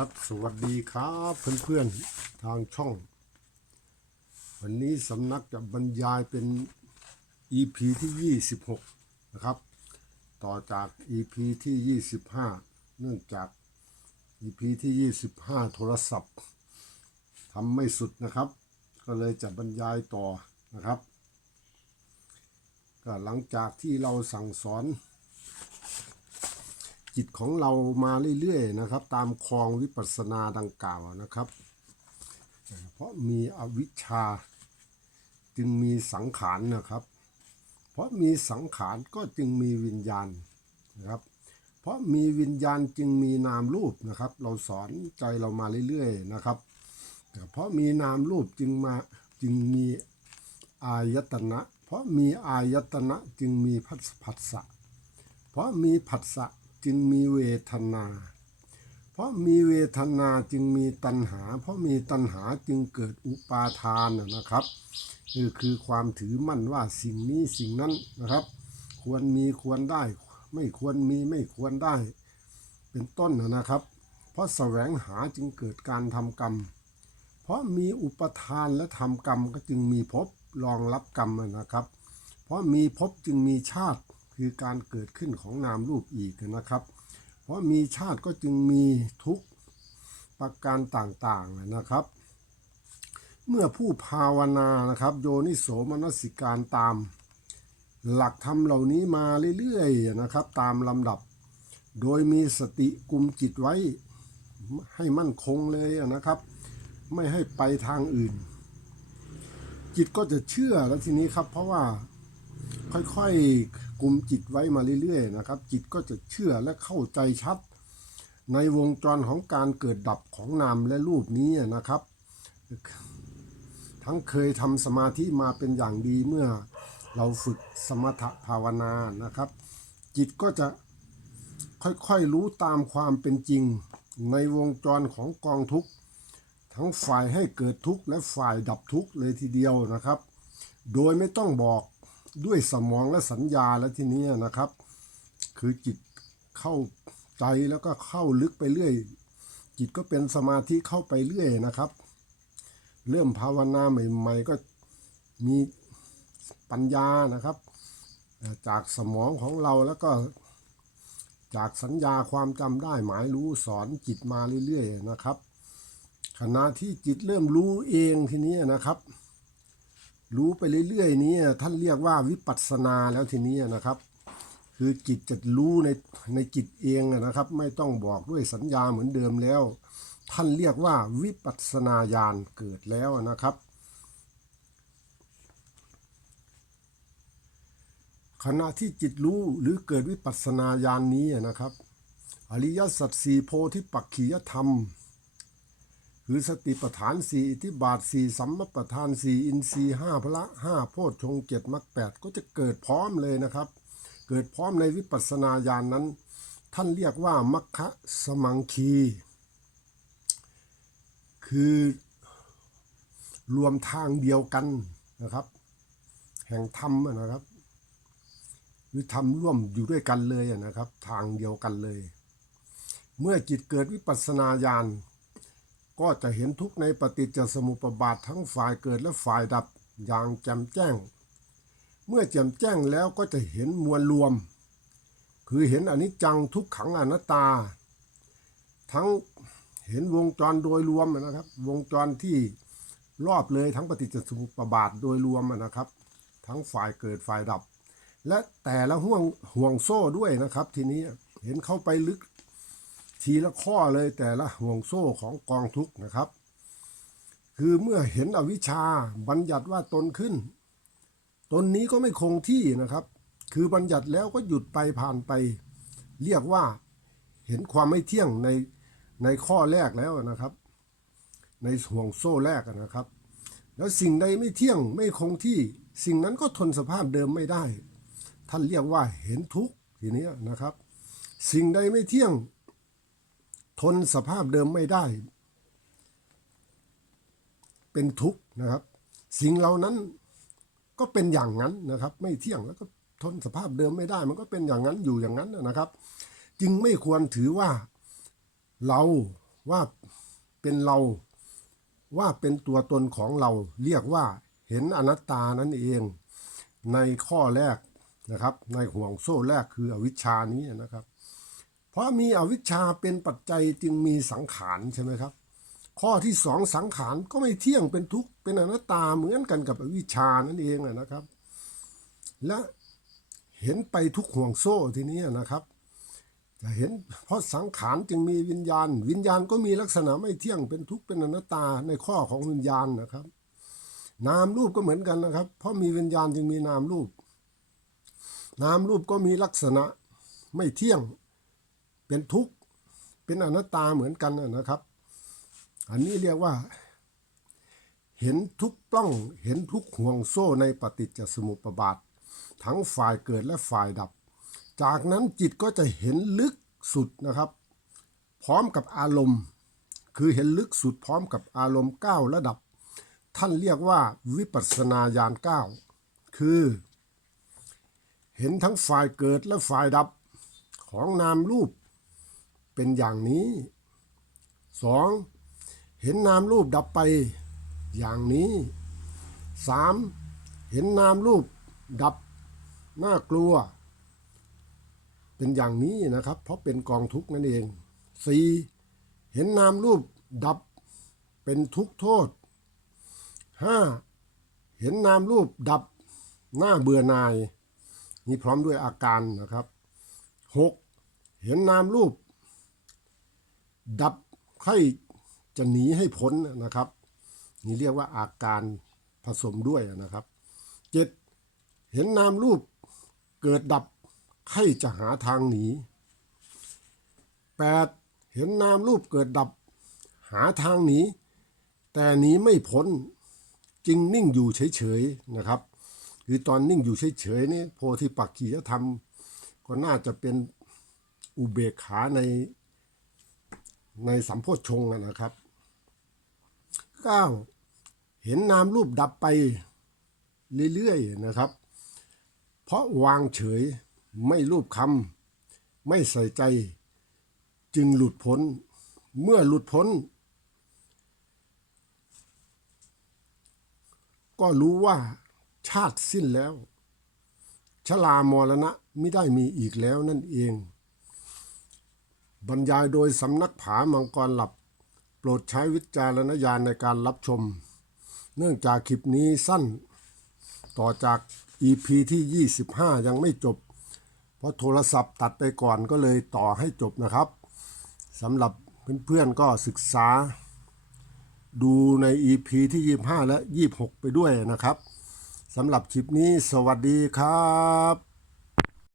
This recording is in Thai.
ครับ สวัสดีครับเพื่อนๆทางช่อง วันนี้สำนักจะบรรยายเป็น EP ที่ 26 นะครับ ต่อจาก EP ที่ 25 เนื่องจาก EP ที่ 25 โทรศัพท์ทำไม่สุดนะครับ ก็เลยจะบรรยายต่อนะครับก็หลังจากที่เราสั่งสอน จิตของเรามาเรื่อยๆนะครับ ตามคลองวิปัสสนาดังกล่าวนะครับ เพราะมีอวิชชาจึงมีสังขารนะครับ เพราะมีสังขารก็จึงมีวิญญาณนะครับ เพราะมีวิญญาณจึงมีนามรูปนะครับ เราสอนใจเรามาเรื่อยๆนะครับ เพราะมีนามรูปจึงมาจึงมีอายตนะ เพราะมีอายตนะจึงมีพัสผัสสะเพราะมีผัสสะ จึงมีเวทนา เพราะมีเวทนาจึงมีตัณหา เพราะมีตัณหาจึงเกิดอุปาทานนะครับคือคือความถือมั่นว่าสิ่งนี้สิ่งนั้นนะครับ ควรมีควรได้ ไม่ควรมีไม่ควรได้ เป็นต้นนะนะครับ เพราะแสวงหาจึงเกิดการทำกรรม เพราะมีอุปทานและทำกรรมก็จึงมีภพรองรับกรรมนะครับ เพราะมีภพจึงมีชาติ คือการเกิดขึ้นของนามรูปอีกนะครับ เพราะมีชาติก็จึงมีทุกประการต่างๆนะครับ เมื่อผู้ภาวนานะครับ โยนิโสมนสิการตาม หลักธรรมเหล่านี้มาเรื่อยๆนะครับ ตามลำดับ โดยมีสติกุมจิตไว้ให้มั่นคงเลยนะครับ ไม่ให้ไปทางอื่น จิตก็จะเชื่อแล้วทีนี้ครับ เพราะว่าค่อยๆ กลุ่มจิตไว้มาเรื่อยๆนะครับ จิตก็จะเชื่อและเข้าใจชัด ในวงจรของการเกิดดับของนามและรูปนี้นะครับ ทั้งเคยทำสมาธิมาเป็นอย่างดีเมื่อเราฝึกสมถภาวนานะครับ จิตก็จะค่อยๆรู้ตามความเป็นจริง ในวงจรของกองทุกข์ ทั้งฝ่ายให้เกิดทุกข์และฝ่ายดับทุกข์เลยทีเดียวนะครับ โดยไม่ต้องบอก ด้วยสมองและสัญญาและทีนี้นะครับ คือจิตเข้าใจแล้วก็เข้าลึกไปเรื่อย จิตก็เป็นสมาธิเข้าไปเรื่อยนะครับ เริ่มภาวนาใหม่ ๆ ก็มีปัญญานะครับ จากสมองของเราแล้วก็จากสัญญาความจำได้หมายรู้สอนจิตมาเรื่อยๆนะครับ ขณะที่จิตเริ่มรู้เองทีนี้นะครับ รู้ไปเรื่อยๆนี้ท่านเรียกว่าวิปัสสนาแล้วทีนี้นะครับ คือจิตจะรู้ในในจิตเองนะครับ ไม่ต้องบอกด้วยสัญญาเหมือนเดิมแล้ว ท่านเรียกว่าวิปัสสนาญาณเกิดแล้วนะครับ ขณะที่จิตรู้หรือเกิดวิปัสสนาญาณนี้นะครับ อริยสัจสี่โพธิปักขียธรรม คือสติปฐานสี่อิทธิบาทสี่สัมมปทานสี่อินทรีย์ห้าพละห้าโพชฌงเจ็ดมรรคแปดก็จะเกิดพร้อมเลยนะครับ เกิดพร้อมในวิปัสสนาญาณนนั้น ท่านเรียกว่ามัคคะสมังคี คือรวมทางเดียวกันนะครับ แห่งธรรมนะครับหรือทำร่วมอยู่ด้วยกันเลยนะครับ ทางเดียวกันเลย เมื่อจิตเกิดวิปัสสนาญาณ ก็จะเห็นทุกในปฏิจจสมุปบาททั้งฝ่ายเกิดและฝ่ายดับอย่างแจ่มแจ้ง เมื่อแจ่มแจ้งแล้วก็จะเห็นมวลรวม คือเห็นอนิจจังทุกขังอนัตตา ทั้งเห็นวงจรโดยรวมนะครับ วงจรที่รอบเลยทั้งปฏิจจสมุปบาทโดยรวมนะครับ ทั้งฝ่ายเกิดฝ่ายดับ และแต่ละห่วงห่วงโซ่ด้วยนะครับ ทีนี้เห็นเข้าไปลึก ทีละข้อเลยแต่ละห่วงโซ่ของกองทุกนะครับ คือเมื่อเห็นอวิชชาบัญญัติว่าตนขึ้น ตนนี้ก็ไม่คงที่นะครับ คือบัญญัติแล้วก็หยุดไปผ่านไป เรียกว่าเห็นความไม่เที่ยงในในข้อแรกแล้วนะครับ ในห่วงโซ่แรกนะครับ แล้วสิ่งใดไม่เที่ยงไม่คงที่สิ่งนั้นก็ทนสภาพเดิมไม่ได้ ท่านเรียกว่าเห็นทุกข์ทีนี้นะครับ สิ่งใดไม่เที่ยง ทนสภาพเดิมไม่ได้ เป็นทุกข์นะครับ สิ่งเหล่านั้นก็เป็นอย่างนั้นนะครับ ไม่เที่ยงแล้วก็ทนสภาพเดิมไม่ได้ มันก็เป็นอย่างนั้นอยู่อย่างนั้นนะครับ จึงไม่ควรถือว่าเราว่าเป็นเราว่าเป็นตัวตนของเราเรียกว่าเห็นอนัตตานั่นเอง ในข้อแรกนะครับ ในห่วงโซ่แรกคืออวิชชานี้นะครับ เพราะมีอวิชชาเป็นปัจจัยจึงมีสังขารใช่ไหมครับ ข้อที่สองสังขารก็ไม่เที่ยงเป็นทุกข์เป็นอนัตตาเหมือนกันกับอวิชชานั่นเองนะครับ และเห็นไปทุกห่วงโซ่ทีนี้นะครับจะเห็นเพราะสังขารจึงมีวิญญาณ วิญญาณก็มีลักษณะไม่เที่ยงเป็นทุกข์เป็นอนัตตาในข้อของวิญญาณนะครับ นามรูปก็เหมือนกันนะครับ เพราะมีวิญญาณจึงมีนามรูป นามรูปก็มีลักษณะไม่เที่ยง เป็นทุกข์เป็นอนัตตาเหมือนกันนะครับ อันนี้เรียกว่า เห็นทุกปล้องเห็นทุกห่วงโซ่ในปฏิจจสมุปบาท ทั้งฝ่ายเกิดและฝ่ายดับ จากนั้นจิตก็จะเห็นลึกสุดนะครับ พร้อมกับอารมณ์ คือเห็นลึกสุดพร้อมกับอารมณ์เก้าระดับ ท่านเรียกว่าวิปัสสนาญาณเก้าคือเห็นทั้งฝ่ายเกิดและฝ่ายดับของนามรูป เป็นอย่างนี้สองเห็นนามรูปดับไปอย่างนี้สามเห็นนามรูปดับน่ากลัว เป็นอย่างนี้นะครับ เพราะเป็นกองทุกข์นั่นเองสี่เห็นนามรูปดับเป็นทุกข์โทษห้าเห็นนามรูปดับหน้าเบื่อนาย นี่พร้อมด้วยอาการนะครับหกเห็นนามรูป ดับใครจะหนีให้พ้นนะครับ นี่เรียกว่าอาการผสมด้วยนะครับเจ็ดเห็นนามรูปเกิดดับใครจะหาทางหนีแปดเห็นนามรูปเกิดดับ หาทางหนีแต่หนีไม่พ้นจึงนิ่งอยู่เฉยๆนะครับคือตอนนิ่งอยู่เฉยๆนี่โพธิปักขียธรรม ก็น่าจะเป็นอุเบกขาใน ในสัมโพชงนะครับ 9. เห็นนามรูปดับไปเรื่อยๆนะครับ เพราะวางเฉยไม่รูปคำไม่ใส่ใจ จึงหลุดพ้น เมื่อหลุดพ้น ก็รู้ว่าชาติสิ้นแล้ว ชลามรณะไม่ได้มีอีกแล้วนั่นเอง บรรยายโดยสำนักผามังกรหลับ โปรดใช้วิจารณญาณในการรับชม เนื่องจากคลิปนี้สั้น ต่อจาก EP ที่ 25 ยังไม่จบ เพราะโทรศัพท์ตัดไปก่อนก็เลยต่อให้จบนะครับสำหรับเพื่อนๆก็ศึกษา ดูใน EP ที่ 25 และ 26 ไปด้วยนะครับสำหรับคลิปนี้สวัสดีครับ